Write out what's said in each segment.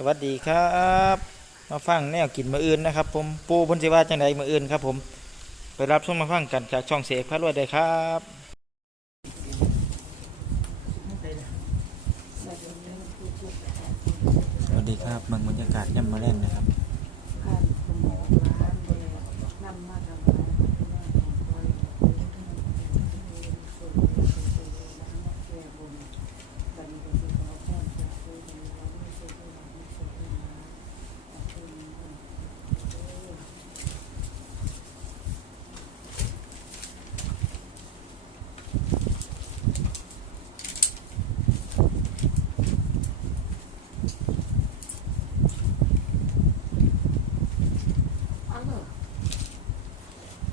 สวัสดีครับ มาฟังแนวกินมาอื่นนะครับผมปูพันธิวาจังไดมาอื่นครับผมไปรับชมมาฟังกันจากช่องเสกพระรวยได้ครับสวัสดีครับบางบรรยากาศย่ำมาเล่นนะครับ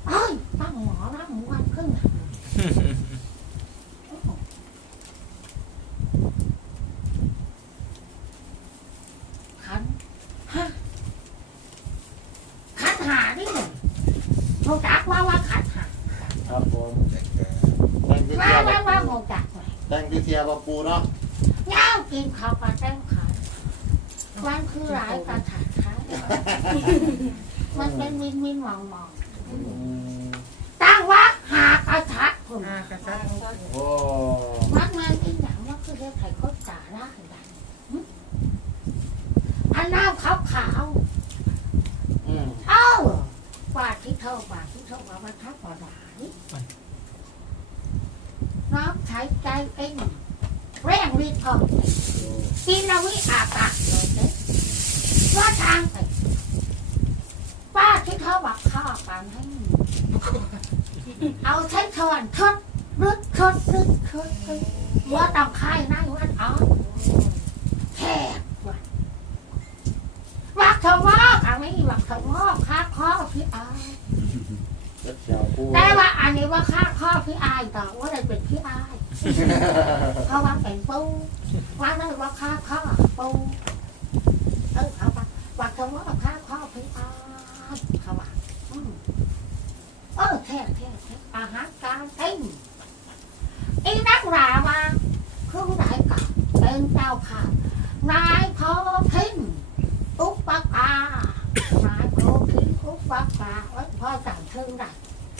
เอ้ยตั้งหมอรับหมูวันขึ้นขันฮะขันหาดิเขาจักว่าว่าขันหา ครับผมแต่งพิ ว่า เทีย ว่า บ ว่าเขาจักไหม แต่งพิเทียบปูเนาะ ย่างกินข้าวปลาแต้มขันวันคือหลายกระถางขามันเป็นวินวินมองมองตั้งว่าหากระถางผม โอ้ มักมันอีหยังว่าคือเรียกไข่ข้นกาล่าดังหึอันน้ำขาวขาว อืม ๆเอ้าบาทที่เท่าบาทที่เท่าว่ามันทับปอดานี่น้องใช้ใจเองแรงรีดออก กินเอาวิอากาศเลยเด้ว่าทางไปป้าที่เท่าบักข้าวปานให้เอาใช้ทอนทดรึดทดรึดทดรึดว่าต้องคายนั่งวันอ๋อแขกว่ะวักทว่าอันนี้วักทว่าค่าข้อพี่อายแต่ว่าอันนี้ว่าค่าข้อพี่อายต่อว่าได้เป็นพี่อาย เพราะว่าเป็นปูว่าได้ว่าค่าข้อปูเออเขาว่าวักทองว่าค่าข้อพี่อายเขาว่าอืมเออแท้แท้แท้อาหารการกินอีนักหรามาผู้ใดกับเป็นเจ้าค่ะนายโพธินอุปการนายโพธินอุปการไว้พ่อสั่งเชิงได้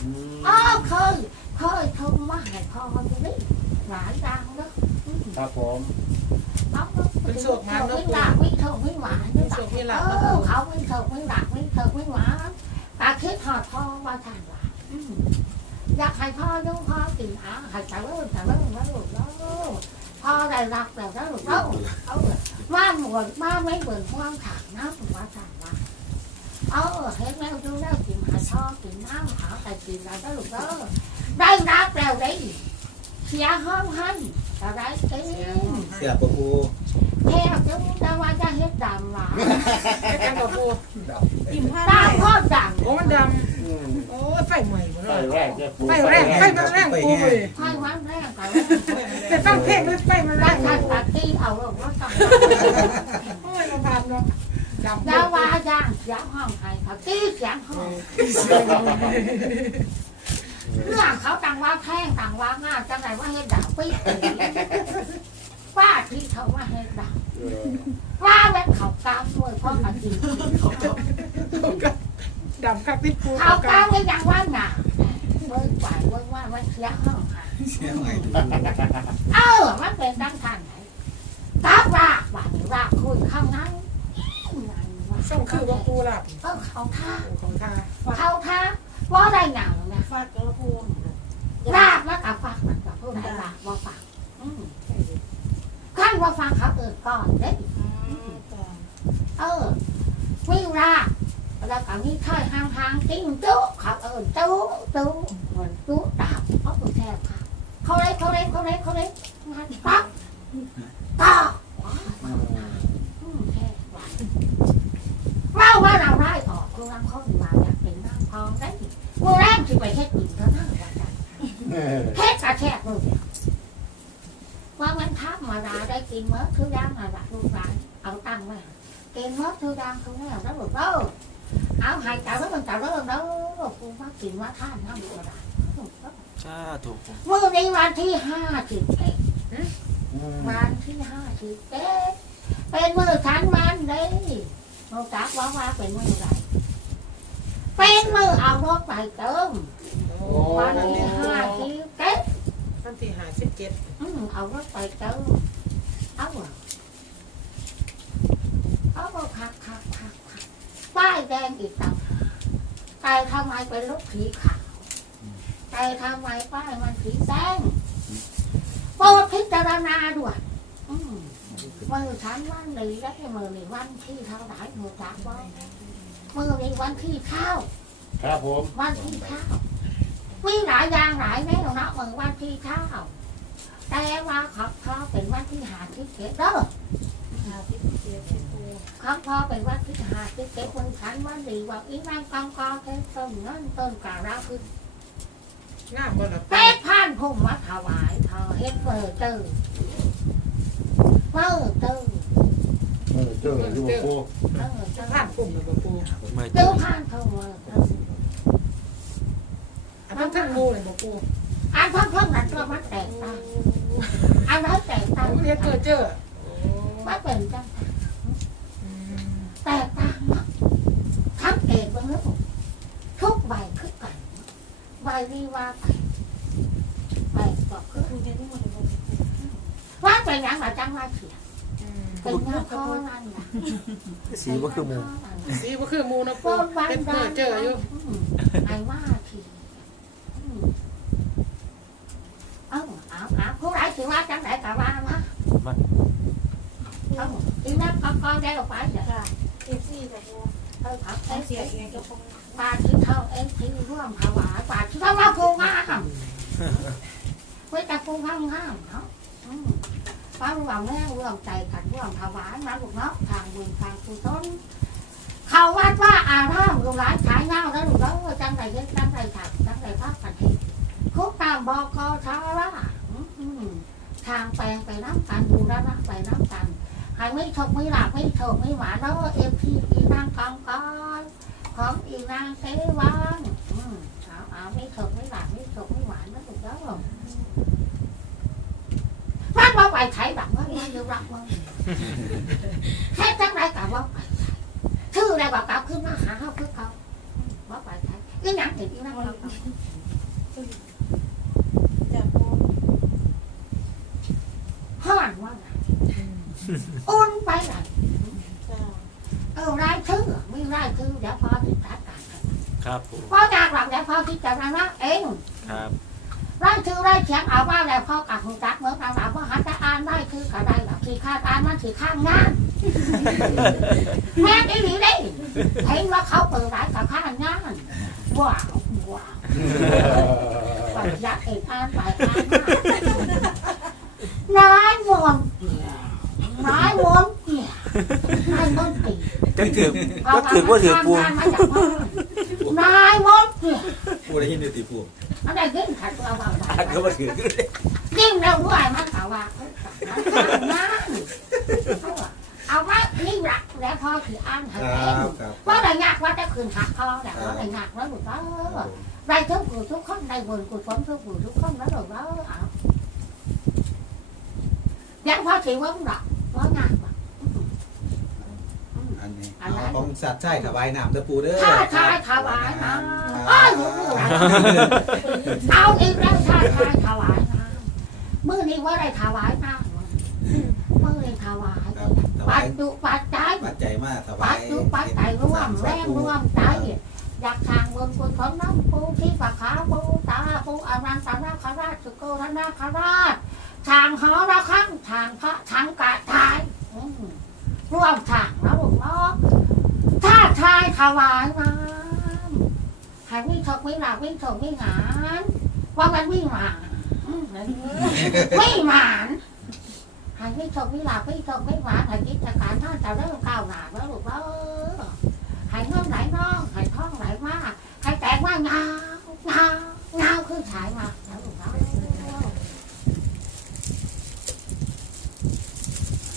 อืมอ๋อเคยเคยทงมาให้พ่ออยู่นี่ หลายดังเนาะอืมครับผมเอาเนาะเป็นโศกมันเนอะวิ่งหลักวิ่งเถกวิ่งหวานเป็นโศกวิ่งหลักเออเขาวิ่งเถกวิ่งหลักวิ่งเถกวิ่งหวานตาคิดหอดพ่อมาทานหวานอืมอยากให้พ่อยุ่งพ่อกินอาให้แต่เริ่มแต่เริ่มแล้วลูกแล้วพ่อได้รักแล้วแล้วลูกแล้วเอาเลยมาหมดมาไม่เบิ่งความถางน้ำผมว่าถางว่าเออเห็นแล้วดูแล้วกินหาช่อกินน้ำหาแต่กินแล้วแล้วลูกแล้วได้รักแล้วได้ เสียห้องให้แต่ได้เองเสียปะปูแค่จะจะว่าจะเฮ็ดดำหลาแค่กันกับปูอิ่มผ้าตามพ่อดังโอ้มันดำโอ้ไฟใหม่หมดไฟเลยแรกเนี่ยปูไฟแรงไฟมันแรงปูเลยให้วันแรกกันแต่ฟังเพลงด้วยไฟมันแรได้งทันปาร์ตี้เอาแล้วว่าต้องโอ้ยมาผ่านเนาะดำยาวาย่างเสียงห้องใครเขาตีเสียงห้อง เรื่องเขาต่างว่าแท่งต่างว่าง่าจังไรว่าเฮ็ดดาวปีว่าที่เขาว่าเฮ็ดดาวเออว่าแม่นเขากลางด้วยเพราะกันจริงดำคักติดปูเขากลางไม่ยังว่าหนาเบิ่งไปเบิ่งว่ามันเสียห้องใครเสียไงเออมันเป็นดังทางไหนตาบรากบาดรากคุยข้างนั้นส่งคือว่าปูหลับเออเขาท่าของทาเขาท่า ว่าได้หนังนะฟาดกระพูรากแล้วกับฟักมันกับผู้ใดรากว่าฟักอืมขั้นว่าฟังเขาเอินก่อนเด้เออวิ่งรากแล้วก็มีค่อยห่างทางๆจิ้งจุ๊เขาเอินจุ๊จุ๊เหมือนจุ๊ดาบเขาเป็นแทบค่ะเขาเล็กเขาเล็กเขาเล็กเขาเล็กงานปั๊บต่ออืมแค่ว่าว่าว่าเราได้ออกคือรังเขามาอยากเป็นนางทองได้เมื่อแรกที่ไปเฮ็ดอื่นเท่านั้นว่าจันเออเฮ็ดกระแทกเลยเนี่ยว่ามันทับมาดาได้กินเมื่อคือย่างมาละลูกหลานเอาตังค์ไว้กินเมื่อคือย่างคือแม่แล้วลูกเด้อเอาหายใจแล้วมันจะเริ่มแล้วกูมากินว่าท่านน้ำตัวได้าธุผมเมื่อในวันที่ห้าสิบเอ็ดวันที่ห้าสิบเอ็ดเป็นมือฉันมันเด้เราจักว่าว่าเป็นมือไร เป็นมือเอารถไปเติมโอ้วันวันที่ที่ห้าห้าที่เก็บวันที่ห้าสิบเจ็ดอืมเอารถไปเติมเอาเหรอเอาเอาคักคักคักคักป้ายแดงอีกต่างหากแต่ทำไมเป็นรถสีขาวแต่ทำไมป้ายมันสีแดงโปรดพิจารณาด้วยอืมมือฉันวันนี้ได้มือนี่วันที่เท่าไหร่หนูจักว่า มือนี่วันที่เท่าครับผมวันที่เท่ามีหลายอย่างหลายแน่เนาะมือวันที่เท่าแต่ว่าเขาพอเป็นวันที่หาที่เก็บเด้อเขาพอเป็นวันที่หาที่เก็บคนขันวันดีว่าอีนั่งกองกองเต้นต้นเงินต้นกาเราคืองามบ่ล่ะเต้ผ่านพุ่มมาถวายเธอเฮ็ดเบอร์เจอเบอร์เจอเออ เจออยู่ปูเออเจอผ่านกลุ่มเลยบ่ปูเมื่อเจอผ่านเขาเบอร์เจออันนั้นทั้งงูเลยบ่ปูอันพิ่งเพิ่งนั้นตัวมันแตกต่างอันนั้นแตกต่างผมเรียนเกิดเจอมันเป็นจังอืมแตกต่างมากทั้งเอกบางเรื่องทุกใบคือกันใบรีวาไปไปก็คือว่าเป็นหยังว่าจังว่าเสียอืม เป็นเงาคอนั่นน่ะสีว่าคือหมูสีบ่คือหมูนะโกปูนวันเป็นดัเกิดเจออยู่ไอ้ว่าทีอืมเอ้าเอาเอาผู้ไรสิว่าจังไหนกะว่ามาเอ้าอีนั่นก็ก็ได้ออกไปเดี๋ยวเอฟซีแบบว่าเออครับเอ็ต้องกเสียซ์เองก็คงปาที่เท่าเอ็กซ์ที่ร่วมถวายปาที่เท่าว่าผู้งามเพื่อจะผู้งามงามเนาะอืม ป้าร่วมแม่ร่วมใจกันร่วมถวายนะลูกเนาะทางบุญทางกุศลเขาวัดว่าอารามลูกหลานขายเงาแล้วลูกเนาะจังไรเย็นจังไรถักจังไรภาพกันเองคุกตามบอกคอชาระอืมทางแปลงไปน้ำกันบูรณะไปน้ำกันใครไม่ชกไม่หลับไม่โชคไม่หวานแล้วเอ็มพีอีนางกองกอนของอีนางเทวันอืมเอาเอาไม่ชกไม่หลับไม่โชคไม่หวานนะถูกแล้ว มันว่าไปไทยแบบว่ามันอยู่รักมันแค่จังไรกับว่าไปไทยชื่ออะไรบอกกลับขึ้นมาหาเขาคือเขาว่าไปไทยอีนางเห็นอีนางกองกอนจากโมห่อนว่าไงอุ่นไปไหนจ้าเออรายชื่อไม่รายชื่อเดี๋ยวพอติดตามกันครับผมพอจากหลังเดี๋ยวพอที่จะมานะเองครับ รายชื่อรายเขียนเอาว่าแล้วพ่อกับคุณจักเมื่อตาสาวว่าหันจะอ่านได้คือก็ได้แบบขี่ข้าตานมันขี่ข้างงานแม่ไอ้หลีได้เห็นว่าเขาเปิดร้านกับข้างงานว้าวว้าวปัญญาเอกอ่านไปอ่านมานายมนเกียนายมนเกียนายมนตีจังถือก็ถือว่าถือปูนายมดเนี่ยปูได้ยินดีตีปู อันใดยิ่งขัดตัวว่าอันก็มาถือยิ่งเราด้วยมันเขาว่านั่นเอาไว้นี่หลักแล้วพอถืออ่านให้คเอรังว่าได้ยากว่าจะคืนหักคอแต่ว่าได้ยากแล้วหนูก็ได้ทุกผู้ทุกคนได้บุญกุศลทุกผู้ทุกคนแล้วหนูก็เอายังพอถือว่าหลักว่ายา กว่ะอันนี้เอาของสัตว์ใช่ถวายน้ำเด้อปูเด้อถ้าชายถวายนะอ้าวหนูเหนื่อยเอาอีกแล้วชายชายถวายนะมื่อนี้ว่าได้ถวายนะมื่อนี้ถวาย ครับถปัวาจยจุปัจจัย ปัจจัยมากถวาปัยจจุปัจจัยร่วมแรงร่วมใจอยากทางบนกุศลน้ำปูที่ปะขาปูตาปูอนันตนาคราชสุโกรนาคราชทางหอระฆังทางพระทางกะทายอืม ร่วมทางนะลูกเนาะถ้าชายถวายน้ำหายวิ่งถกวิ่งหลับวิ่งถกวิ่งหานว่ามันวิ่งหมาวิ่งหมานหายวิ่งถกวิ่งหลับวิ่งถกวิ่งหมานหายกิจการท่านจะเริ่มก้าวหน้าแล้วลูกเนาะหายเงินไหลน้องหายท้องไหลมากหายแตกว่าเงาเงาเงาคือฉายมาแล้วลูกเนาะ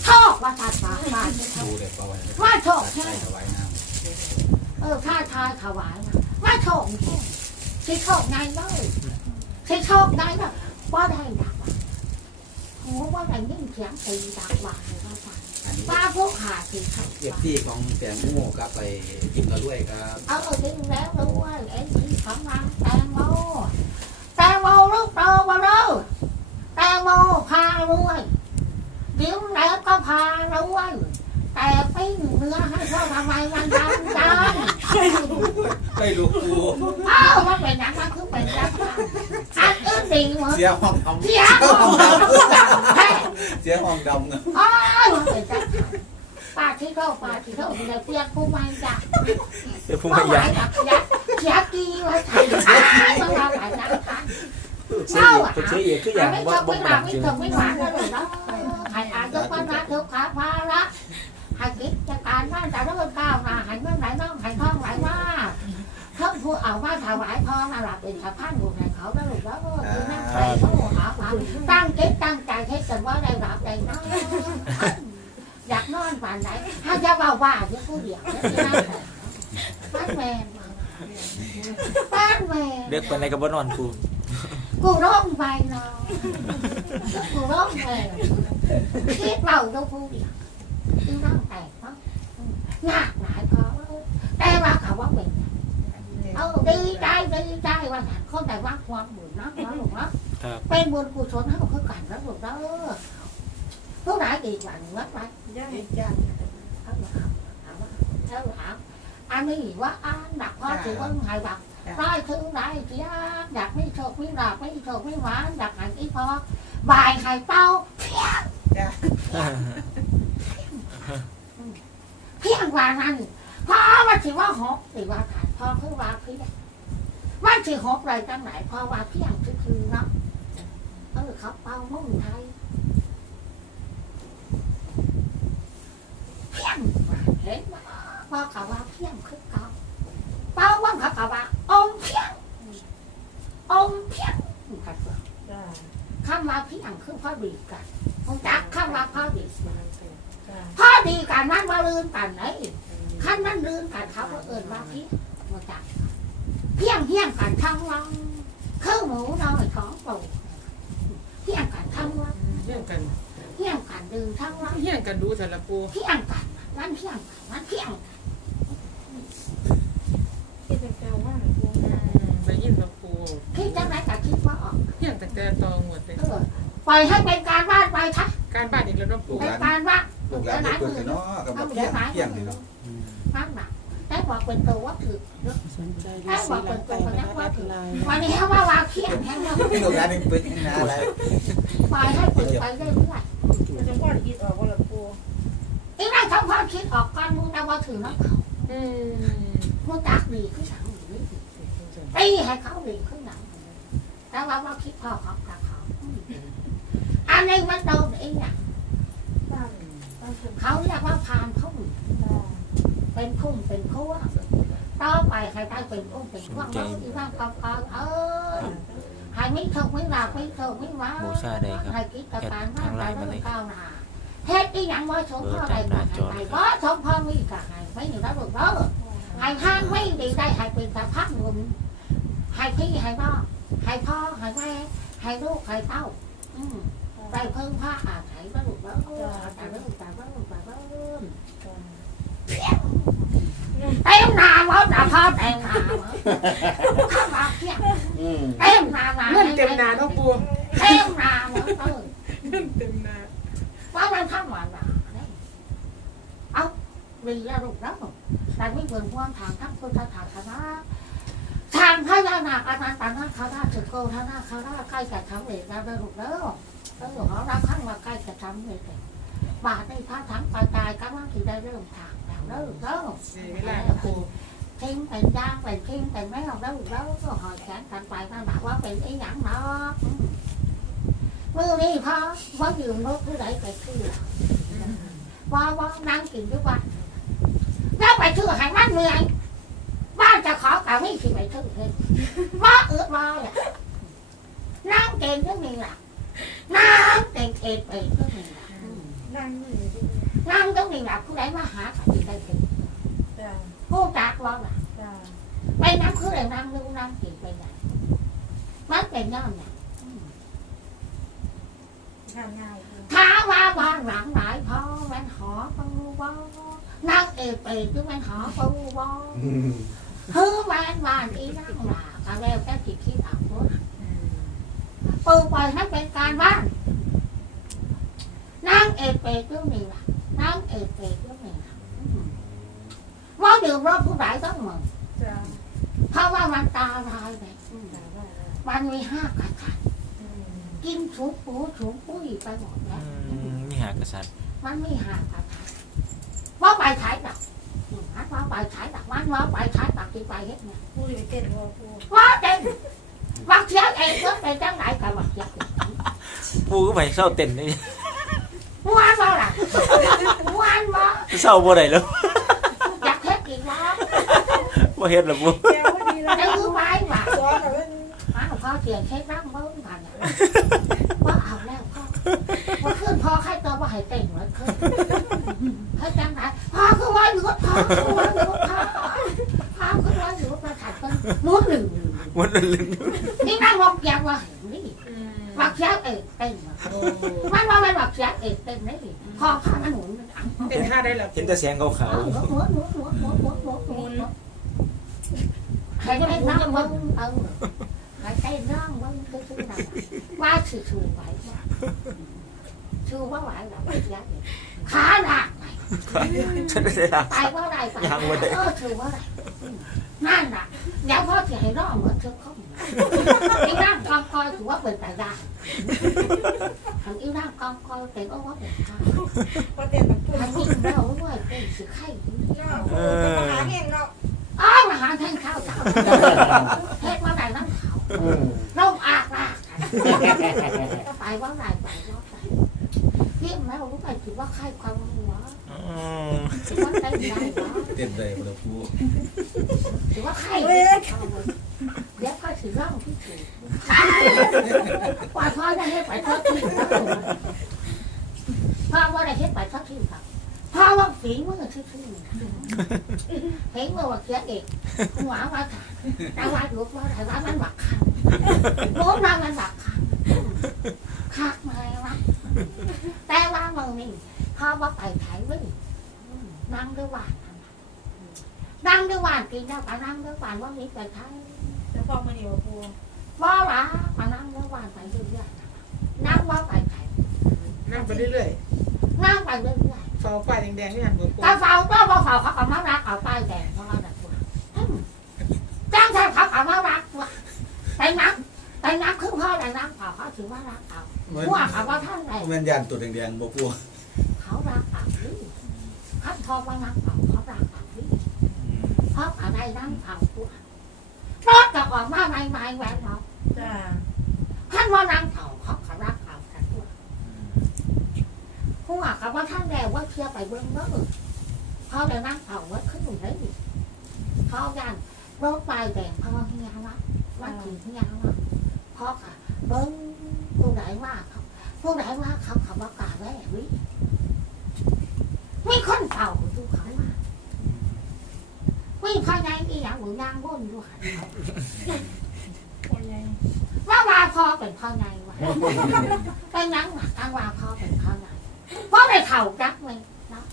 ช อบว่าชาติฟ้าชาดูเด็กเอาไว้ว่าโชคสัตว์แค่ใช่ถวายน้เออถ้าทาถวายนะว่าโชคแค่ที่โชคไงเลยที่โชคไงนะว่าได้ดักว่าโอ้ว่าได้ยิ่งเสียงตีดักว่าเลยว่าจ้ะอันปลาพวกขาสิครับเก็บที่ของแตงโมกับไปกินกันด้วยครับเอาเอาทิ้งแล้วด้วยไอ้ที่ของเราแตงโมแตงโมลูกโตมาเลยแตงโมพารวย ยวแล้วก็พารวยแต่ปิ้งเนื้อให้พ่อทำไมมันดำจังไม่รู้ปูเอ้ามันเป็นอย่างนั้นคือเป็นอย่างนั้นอันอื่นดีหมดเสียห้องดำเสียห้องดำแท้เสียห้องดำเนอะอ้าวมันเป็นอย่างนั้นปลาที่เข้าปลาที่เข้าเดี๋ยวเปียกผู้มันจับเป็นผู้ผู้ไม่มัยันงจับยักยักกีไว้ทำทานต้องมาหลายอย่างทานเสียเอกเป็นเสียเอกคืออย่างไม่ว่าต้องบ่ไม่งหลัดับงไม่จริงถึงไม่หวานก็เลยเนาะให้อายุปัญหาทุกขาภาระให้กิจการบ้านจะเริ่มก้าวหน้าให้เมื่อไหร่น้องให้ท้องไหลมา เพิ่มผู้เอามาถวายพ่อมาหลับเป็นสะพานบุญให้เขาได้หรือแล้วก็คือนั่งใจเขาหาความตั้งจิตตั้งใจให้กันว่าได้รับได้นอนอยากนอนฝันไหนถ้าจะว่าว่าจะผู้เดียวจะนั่งบ้านแมนบ้านแมนเด็กเป็นอะไรกับบ่นอนครูกูร้องไปนอนกูร้องไปคิดเราต้องผู้เดียวจึงร้องแต่เนาะงากหลายพอแต่ว่าเขาว่าเป็นเออดี ใจดีใจว่าหนักคนแต่ว่าความบุญเนาะเนาะลูกเนาะครับเป็นบุญกุศลให้เราคือกันแล้วลูกเด้อผู้ไหนดีกว่าหนึ่งวัดวัดย่าย่าเขาถามถามว่าเขาถามอันนี้ว่าอันดักพ่อถือว่าไงดักได้ถึงได้เสียอยากไม่โชคไม่หลับไม่โชคไม่หวานอยากหายที่พอบายหายเต้าเพียงว่านั้นพอมันถือว่าหกถือว่าขาดพอคือว่าเพียง มันถือหกอะไรจังไหนพอว่าเพียงคือคือเนาะเออเขาเป้ามุ่งไทยเพียงเห็นไหมพอเขาว่าเพียงคือเขา เป้าว่างเขาว่าองเพียงองเพียงกัน จ้า คำว่าเพียงคือพ่อดีกันคงจักคำว่าพ่อดี จ้า พ่อดีกันมันมาลืนกันไหนขั้นนั้นลืนกันเขาก็เอิ่นว่าเพียงมาจักเพียงเพียงกันทั้งวันคือหมูน้อยของปูเพียงกันทั้งวัน เฮี้ยงกัน เพียงกันดื่มทั้งวัน เฮี้ยงกันดูแต่ละปู เพียงกันมันเพียงกันมันเพียง ที่เป็นเจ้าว่าหนูปู อืมได้ยินละปู คิดจังไรก็คิดว่าออก เฮี้ยงแต่แต่ตองหมดเลย เออปล่อยให้เป็นการวาดไปค่ะ การบ้านอีกแล้วเนาะปู เป็นการวาด ลูกหลานเด็กตัวเนาะกับแบบเที่ยงเที่ยงนี่เนาะ มากหนักแต่บอกเป็นตัวว่าถือ สนใจดูสีหลังไก่นะคะแอดไลน์ วันนี้ เขาว่าว่าเขียนแห้งแล้วพี่ลูกหลานนี่เป็นยังไงอะไรปล่อยให้ปืนไปเรื่อยมันจะพ่อคิดออกว่าละปูๆอีนั่นเขาพอคิดออกก่อนมึงแต่ว่าถือน้ำเขาอืมมึงจักดีขึ้นหลังดีตีให้เขาดีขึ้นหลังแต่ว่าว่าคิดพอเขากับเขาอันนี้มันโดนเองเนี่ยบ้านบ้านคุณเขาเรียกว่าพานพุ่มจ้าเป็นพุ่มเป็นพัว ต่อไปใครได้เป็นพุ่มเป็นพวงแล้วอีนั่นเขาเขาเออให้ไม่ถูกไม่หลับไม่ถูกไม่ว่าบูชาได้ครับให้กิจการบ้านทางไลน์มาเลยก้าวหน้าเฮ็ดอีหยังบ่สมพ่อได้ก็ให้บ่สมพ่อมีก็ให้ไม่อยู่แล้วลูกเด้อให้ทางไม่ดีได้ให้เป็นสะพักบุญให้พี่ให้น้องให้พ่อให้แม่ให้ลูกให้เต้าอืมได้เพิ่มผ้าอาศัยแล้วลูกเด้อแต่เริ่มแต่เริ่มแต่เริ่มเต็มหนา บ่แพ่อเต็มหนาบ่ข้ามาเพียงอืมเต็มนานาเงินเต็มนาเนาะปูเต็มหนาบ่เออเงินเต็มนาว่ามันทำหวานหวานเอาดีแล้วลูกแล้วแต่ไม่เปิดห่วงทางทั้งพุทธศาสนาทางพญานาคอนันตนาคาราชสุโกธนาคาราใกล้จะทำเร็จแล้วนะลูกแล้วเออของเราขั้นว่าใกล้จะทำเร็จบาทในพระทั้งปลายตายก็ว่าที่ได้เริ่มทางแล้วแล้วลูกแล้วเสียเวลาละปูทิ้งเป็นย่างเป็นทิ้งเป็นแมวแล้วลูกแล้วก็หอยแขนกันไปนั่นหมายว่าเป็นไอ้หยังเนาะมื อนี่พอว่ายืมรถที่ไหนไปที่ว่าว่านั่งกินทุกวันแล้วไปชื่อให้มันเหนื่อยบ้านจะขอแต่ไม่คิดไปชื่อเลยว่าเอือดว่าแหละนั่งเก่งก็มีล่ะนั่งเก่งเก่งไปก็มีล่ะอืมนั่งอยู่ดีนั่งก็มีล่ะผู้ใดมาหาใครได้ถึงจ้า ผู้จักว่าล่ะจ้าไปนั่งคืออะไรนั่งดูนั่งกินไปไหนมันเป็นย่อมเนี่ยง่ายง่ายท้าว่ามาบ้านหลังไหนพอแม่นหอปูบอนั่งเอเปคือแม่นหอปูบออืมเฮ้อแม่นบ้านอีนั่งหลาก็แล้วแต่คิดคิดเอาเนอะปูปล่อยให้เป็นการบ้านนั่งเอเปคือนี่ล่ะนั่งเอเปคือนี่ล่ะอืม ว่าดื่มรถผู้ใดต้องมึงจ้าเพราะว่ามันตาลายเลยอืมจ้าว่ามันมีห้ากระชันอืมกินถุงปูถุงปุ้ยไปหมดแล้วอืมมีหากษัตริย์มันไม่ห่างกันว่าไปใช้ดักอืมอันว่าไปใช้ดักมันว่าไปใช้ดักที่ไปเฮ็ดเนี่ยปูอยู่เต้นบ่ปูว่าเด่นวักเสียงเองก็เป็นจังไหนกับวักเสียงเองปูก็ไปเศร้าเต้นนี่วานว่าล่ะวานว่าเศร้าบ่ได้แล้ว บ่เฮ็ดละบุแกว่าดีแล้ว Cái นะ thứ ba mà ซ้อนแบบว่า má không có tiền thế má không có thằng này quá ảo leo con mà cứ phò khai tờ mà hãy tỉnh mà cứ hãy tăng lại phò cứ quay ngược phò cứ quay ngược phò phò cứ quay ngược mà thằng tân muốn đừng มันลึก đi mang một dạng mà hãy đi อืม bạc giá ế tên mà โอ้ má má má bạc giá ế tên đấy phò phò nó muốn เป็นท่าได้หรอ ๆเห็นแต่แสงขาว muốn muốn muốn muốn muốn vâng ừ cái tay nó vâng cái thứ nào ba sự thù vậy quá thù quá vậy. Là bất giác khá là, này quá đây tay quá thù quá đây. Nan lạc giáo hóa thì hay đó mà chưa không? Yêu đang con coi thì quá bình tại ra. Thằng yêu đang con coi thì có quá bình tại ra thằng yêu đang con coi thì sự khay nó. หารแทงข้าวเจ้าเฮ็ดมาไหนน้ำเขาน้ออากลากไปว่าไหนไปว่าไหนพี่แม่รู้ไหมถือว่าใครความหัวถือว่าใครได้วะเต็มใจมาแล้วพูคิดว่าใครเขาเด็ก็ถือร่องที่ถือว่าพ่อจะให้ไปทอดทิ้งพ่อว่าไรด้เฮ็ดไปทอดทิ้งครับ พ่อว่าฝีมือที่ที่ฝีมือว่าเสียเอกหัวว่าค่ะแต่ว่าหยุดว่าอะไรว่ามันหวักคันรู้ว่ามันหวักคันคักมาเลยวะแต่ว่ามึงนี่พ่อว่าไปไถวิ่งนั่งด้วยว่านั่งด้วยว่ากินแล้วไปนั่งด้วยว่าว่ามีไปไถจะพองมาอยู่ปูว่าละมานั่งเมื่อวานไปเรื่อยๆนั่งว่าไปไหนนั่งไปเรื่อย นั่งไปเรื่อยๆเฝ้าป้ายแดงๆนี่หันหัวปูๆแต่เฝ้าก็บ่เฝ้าเขาก็มารักเอาป้ายแดงเพราะว่าแบบว่าอืมจ้างใช่เขาก็มารักว่าไปนั่งไปนั่งคือพ่อไปนั่งเฝ้าเขาถือว่ารักเอาเหมือนพวกเขาว่าท่านไหน แม่นย่านตัวแดงๆบ่ปูเขารักเอาหรือท่านทองว่านั่งเฝ้าเขารักเอาหรือเพราะอะไรนั่งเฝ้าตัวรถก็ออกมาใหม่ๆแหวนเราจ้าท่านว่านั่งเฝ้าเขาก็รักเอาแต่ตัว หัวกับว่าท่านแดงว่าเชียร์ไปเบิ้งเด้อเขาได้นั่งเผาไว้ขึ้นอยู่ได้ดิเขายันรถไปแดงเขาเฮียวัดวัดถึงเฮียวัดพ่อค่ะเบิ้งผู้ใดว่าเขาผู้ใดว่าเขาเขาว่ากาแว่วิมีคนเฝ้าดูเขาว่าวิ่งภายในอีหยังหรือยางบนดูหันเขาคนใหญ่ว่าว่าพ่อเป็นพ่อไงวะเป็นหยังวะกลางว่าพ่อเป็นพ่อไง เพ่อไปเถ่าจักไหมเนาะ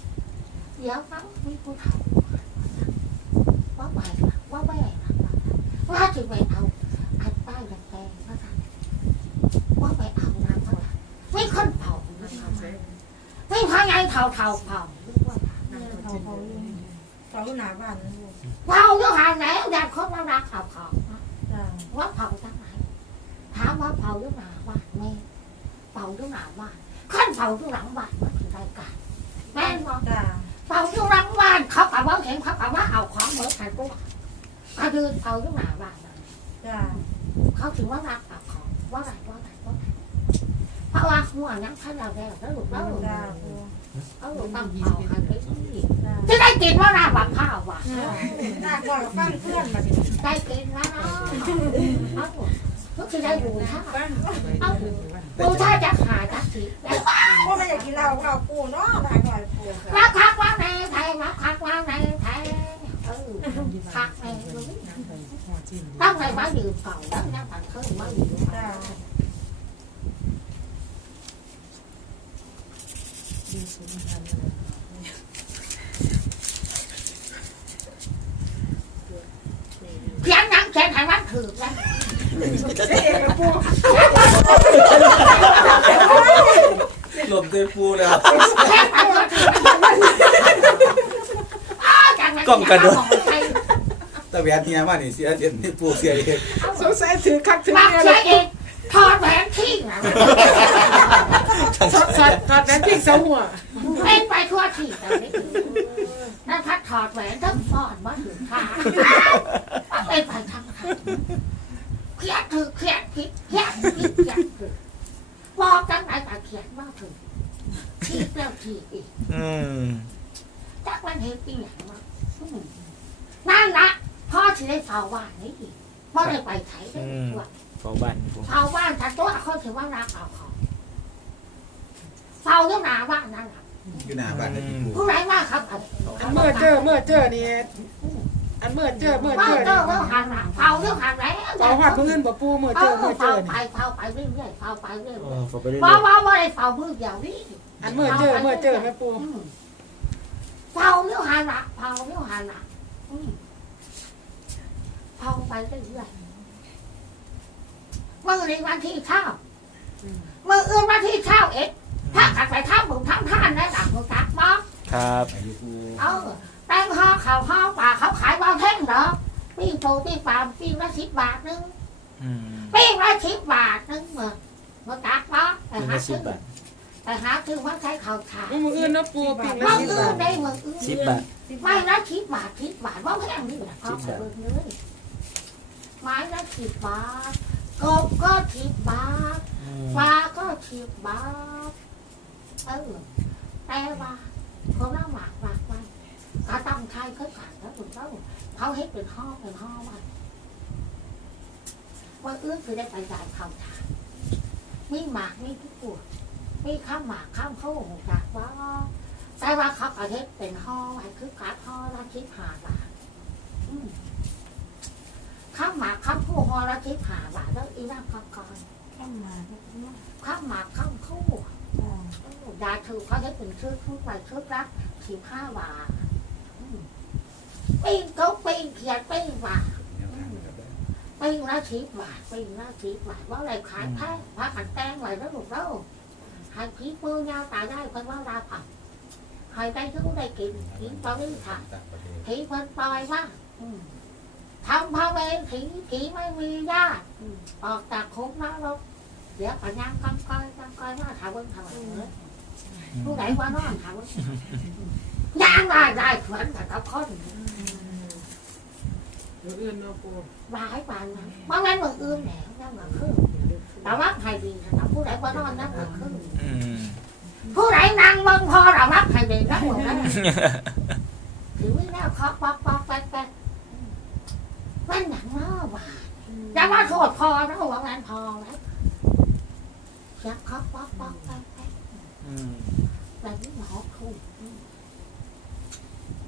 เดี๋ยวเขามีผู้เถ่าว่าไปว่าไปนว่าจะไปเอาอันป้ายแดงๆว่าว่าไปเอาน้ำเท่าไหร่ไม่คนเผาไม่เผาไม่พ่อไงเถาเถาเผาเนี่ยเขาเขาเขาหนาบ้านเผาอยู่ห่างไหนอยากคนมารักเผาเผาว่าเผาจังไหนถามว่าเผาอยู่หนาบ้านแม่เผาอยู่หนาบ้าน ขั้นเผาอยู่หลังบ้านมันคือรายการแม่นบอกจ้าเผาอยู่หลังบ้านเขากะว่าเห็นเขากะว่าเอาของเหมือนกันตัวก็คือเผาอยู่หนาบ้านนั่นจ้าเขาถือว่ารักเอาของว่าไรว่าไรว่าไรเพราะว่าหัวนังท่านเราแล้วแล้วลูกแล้วจ้าปูเอาลูกตั้งเผาให้ไปที่จ้าจะได้กินว่าราบักข้าวว่ะหน้าก่อนฟังเพื่อนมาดิได้กินแล้วเนาะเอาลู กจะได้ดูท่าเอาดูท่าจะขาจะสิเพรามันอยากกินเราเราปูเนาะหลางหน่อยปูรักคักว่าในไทยรักคักว่าในไทยเออคักในต้องในบ้านอยู่เก่าแล้วนั่งตังเคยบ้านอยู่จ้า เขียนหนังเขียนให้มันถือนะ เสียเอกกับปู ลมเต็มปูเลยครับ เขียนไปก็ถืออ้าว จัมันกล้องกระโดดเอาไปแต่แหวนเฮียมานี่เสียเด่นที่ปูเสียเองสงสัยถือคักถือมาเนี่ยเสีเลยยเองถอดแหวนทิ้งนะสดสดถอดแหวนทิ้งเสาหัวเล่นไปทั่วที่แต่ไม่ถึงนั่นพัดถอดแหวนทั้งฟอนมาถึงขาเป็นไปทั้งทางเครียดถือเครียดผิดเครียดผิดเครียดถือบอกจังไหนแต่เขียนว่าถึงทีแล้วทีอีก อืม จักมันเห็นปีอย่างว่านั่นละ พ่อที่ได้เฝ้าบ้านนี่อีกพ่อได้ไปไถได้ทั่วเฝ้าบ้านปูเฝ้าบ้านแต่ตัวเขาถือว่ารักเอาของเฝ้าเรื่องนาบ้านนั่นแหละอยู่หน้าบ้านเลยที่ปูผู้ไรว่าครับอันอันเมื่อเจอเมื่อเจอนี่อันเมื่อเจอเมื่อเฝ้าเจอเจ้านี่เรื่องหันหลังเฝ้าเรื่องหันแล้วเอาหอดพื้นบ่ปูเมื่อเจเฝ้าอเมื่อเจเฝ้าอไปนี่เฝ้าไปเรื่อยๆเฝ้าไปเรื่อยเออเฝ้าไปเรื่ๆว่าอยว่าว่าได้เฝ้ามือเดียวนี่อันเมื่อเจอเมื่อเจอแม่ปูอืมเฝ้าเรื่องหันหลังเฝ้าเรื่องหันหลังอืม เฝ้าไปเรื่อยๆมื่อในวันที่เช้ามื่ออื่นวันที่เช้าเอ็ดถ้ากัดไปท่าบุญทั้งท่านได้หลังของจักบอกๆครับอายุปูเออแตงห่อข่าวห่อปลาเขาขายบางเท่งเหรอปิ้งปูปิ้งปลาปิ้งละสิบบาทนึงอืมปิ้งละสิบบาทนึงเมื่อเมื่อตักบอกแต่เป็นหาละสิซื้บอบาทแต่หาซื้อว่าใช้ข้าวขายมืออื่นเนาะปูปิ้งละบางสิบอื่บานทได้เมื่ออื่นสิบบาทไม่ละสิบบาทสิบบาทว่าแพงนี่แหละเขาสิบบาทเบิ่งเลย ไม้ละสิบบาทกบก็สิบบาทอืมปลาก็สิบบาทเออแต่ว่าเขาเล่าหมากหมากไว้กาต้องใช้เขาขายแล้วถูกต้องเขาเฮ็ดเป็นห่อเป็นห่อไว้ว่าเอื้อคือได้ไปจ่ายเขาทานมีหมากมีทุกปวดมีข้ามหมากข้ามเข้าหงจากว่าแต่ว่าเขาก็เฮ็ดเป็นห่อไว้คือการห่อละคิดหาบาทอืมข้ามหมากข้ามคู่ห่ อละคิดหาบาทแล้วอีนั่งก่อนก่อนเข้ามาข้ามหมาข้ามคู่ยาถือเขาให้เป็นชุดชุดไปชุดละสิบห้าบาทปิ้งเขาปิ้งเขียนปิ้งบาทปิ้งละสิบบาทปิ้งละสิบบาทว่าอะไรขายแพงพากันแตงไหวแล้วหลูกเล่าให้ผีมือยาวตายได้เพิ่นว่าราผักใครได้ทุกได้กินกินตอนนี้ค่ะต่างประเทศผีเพิ่นปล่อยว่าอืม ทำพระเวรผีผีไม่มีญาติอืมออกจากคุกนรกเดี๋ยวปัญญากังก้อยกังก้อยว่าถาเบิ่งถาเบิ่งเลยผู้ใดว่านอนถามว่าย่างได้ได้เหมือนกับคนมืออื่นเนาะปูร้ายปานนั้นบางนั้นมืออื่นแหนนั่นก็คือแต่ว่าใครดีนะผู้ใดว่านอนนั่นก็คืออืมผู้ใดนั่งเบิ่งพอเรารักใครดีนั่งหมดนั้นถือวิแล้วเคาะปอกปอกแป๊กแป๊ก มันหนังเนาะว่าอย่ามาโทษพอนะว่างั้นพอแล้วอยากเคาะปอกปอกป๊อกแป๊กอืมแต่นี่หมอถูก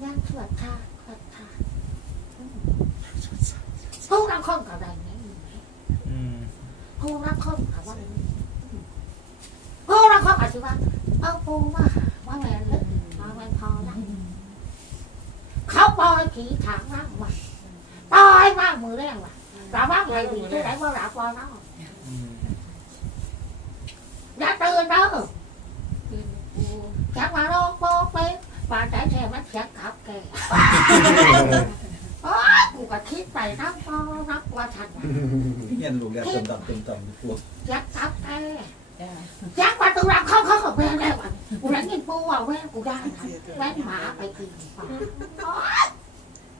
ย่างเชือดชาเชือดชาผู้รักคนกับอะไรนี้ผู้รักคนกับว่าผู้รักคนอาจจะว่าเอาปูมาหาว่าแมนเลยมาแมนพอแล้วเขาปล่อยผีถางร่างมา ปล่อยมากมือแรงว่ะแต่ว่าใครดีที่ไหนว่าหลับว่าเนาะอืมอย่าตื่นเด้อจักมาโรคโปกไปป่าใจแท้มันเสียกับแกโอ้ยกูก็คิดไปนักพอนักว่าฉันน่ะเฮียนลูกแล้วเติมต่ำเติมต่ำปูเสียกับแกจักมาตุรักเขาเขากับแม่แล้วอะกูนั่งกินปูว่าแม่กูได้นะแม่หมาไปกินป่าโอ๊ย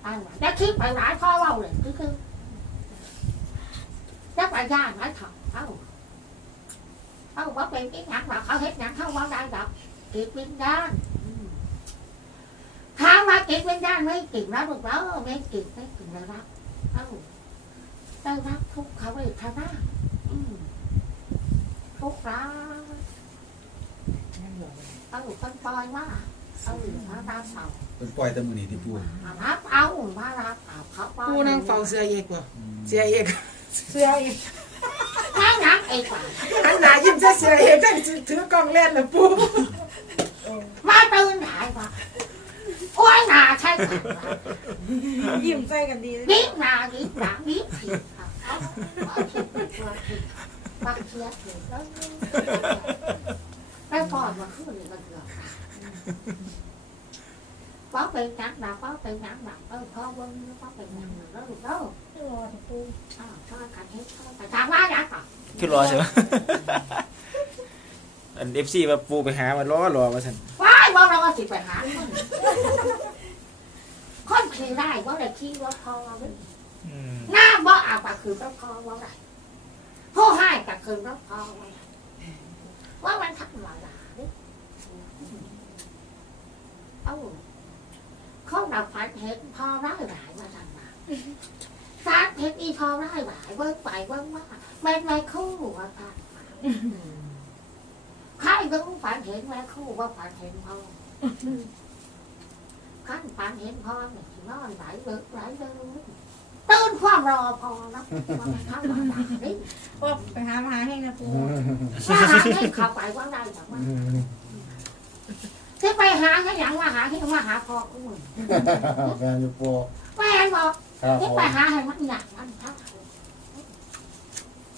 ตายว่ะจะคิดไปหลายข้อเล่าเลยคือคือจักไปย่านไว้เถอะเอ้าเอ้าว่าเป็น cái nhạc mà เขาเฮ็ดหยังเขาว่าได้ดอกกิจวิญญาณอืมถามว่ากิจวิญญาณไม่กินแล้วหรือเปล่าไม่กินไม่กินเลยรับเอ้าได้รับทุกเขาเวทนาอืมทุกร้าเอ้าคนปล่อยว่า เอ้ามารับเอาเป็นปล่อยแต่มือนี่ที่ปูมารับเอามารับเอาเขาปล่อยปูนั่งเฝ้าเสือเอกบ่เสือเอกเสื้ออีกนั่งนักเองว่ะอันหนายิ้มใส่เสือเอกจังถือกล้องเล่นน่ะปูโอ้มาตื่นถ่ายว่าโอ้ยหนาใช่ไหมยิ้มใส่กันดีดิ้นหนาดิ้นหนาดิ้นผิดครับเอาเอาผิดตัวผิดปักเชียร์ผิดแล้วแล้วก่อนมาขึ้นนี่มันเกือบตายป้าเป็นนักดาป้าเป็นนักดาเออพ่อเบิ้ งป้าเป็นนักดาแล้วลูกเอ้ารอปูอ้าวช่วยกันให้ช่วยกันถามว่าอยากต่อขึ้นรอใช่ไหมอันเอฟซีมาปูไปหามันรอรอมาสันว้ายว่าเราสิไปหาคนคนขี่ได้ว่าได้ขี่ว่าพอเลยอืมหน้าบ่อาปากคือว่าพอว่าได้ผู้ให้ปากคือว่าพอว่าได้ว่ามันทักหลายหลาย เอ้าเขาดับฝันเห็นพอร้ายหลายมาสั่งมาสารเห็นอีพอร้ายหลายเบิ่งไปเบิ่งว่าแม่ไม่คู่ว่าค่ะใครก็ฝันเห็นแม่คู่ว่าฝันเห็นพอขั้นฝันเห็นพอเนี่ยสินอนไหลเบิกไหลเบิกตื่นความรอพอแล้วมันทำมาด่าดิว่าไปหามาหาให้นะปูว่าหาให้เข้าไปว่าได้แต่ว่าที่ไปหาให้หยังมาหาให้มาหาพอกูแมนอยู่ปูแม่บอกครับผที่มไปหาให้มันหนักมันทัก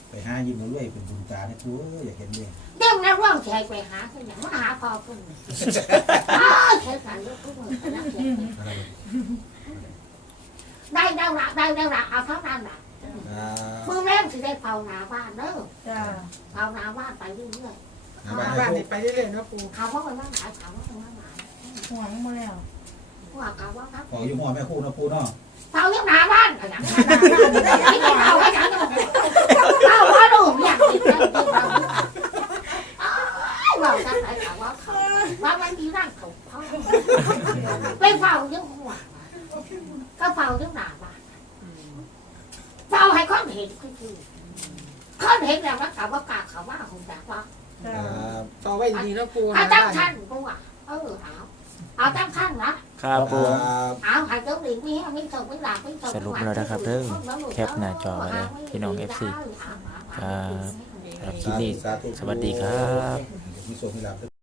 ไปหายิ้มมาด้วยเป็นบุญตาเนี่ยปูเอ้ยอยากเห็นเลยเดี๋ยวนะร่องแชร์ไปหาให้หยังมาหาพอกูมึงอ้าวใช้การเลือกกูมึงไปนักเขียนได้ได้ละได้ได้ละเอาเท่านั้นละอ่ามือแรงสิได้เผาหนาบ้านเด้อจ้าเผาหนาบ้านไปเรื่อย หาบ้านบ้านให้นี่ไปเรื่อยๆเนาะปูๆถามว่ามันนั่งขายถามว่ามันนั่งขายห่วงมาแล้วว่าถามว่าครับ ขออยู่หัวแม่คู่นะปูเนาะเผาเรื่องหนาบ้านอะไรอย่างเงี้ยไม่ได้เผาให้ฉันเผาว่าลูกอยากกินได้กินเราเราจะไหนถามว่าเขาว่ามันมีร่างถูกพ่อไปเฝ้าเรื่องหัวก็เฝ้าเรื่องหนาบ้านเฝ้าให้คนเห็นคือคือคนเห็นแล้วแล้วกลับว่ากาเขาว่าคงจากว่าจ้า ครับต่อไว้ดีๆเนาะปูเอาตั้งท่านกูอะเออเอาเอาตั้งท่านนะครับปู ครับเอาให้เจ้าดีไม่ให้ไม่ส่งไม่หลับไม่ส่งสรุปแล้วนะครับเด้อแคปหน้าจอไว้เลยพี่น้อง FC ครับ ครับคลิปนี้สาธุสวัสดีครับ มีโชคมีลาภ